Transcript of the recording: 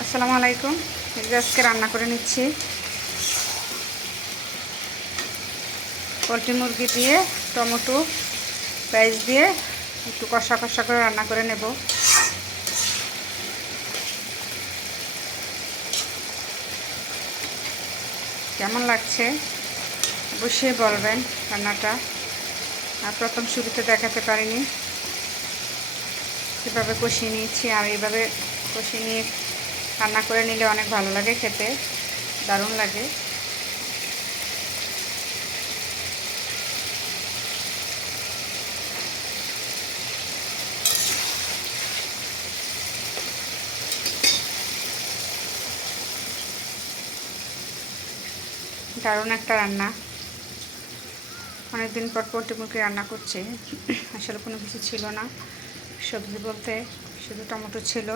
আসসালামু আলাইকুম। আজকে রান্না করে নিচ্ছি পোলট্রি মুরগি দিয়ে টমেটো পেঁয়াজ দিয়ে একটু কষা কষা করে রান্না করে নেব। কেমন লাগছে অবশ্যই বলবেন। রান্নাটা আর প্রথম শুরুতে দেখাতে পারিনি, কীভাবে কষিয়ে নিয়েছি। আর এইভাবে কষিয়ে নিয়ে রান্না করে নিলে অনেক ভালো লাগে, খেতে দারুণ লাগে। দারুণ একটা রান্না। অনেকদিন পর পোলট্রি মুরগি রান্না করছি। আসলে কোনো কিছু ছিল না, সবজি বলতে শুধু টমেটো ছিল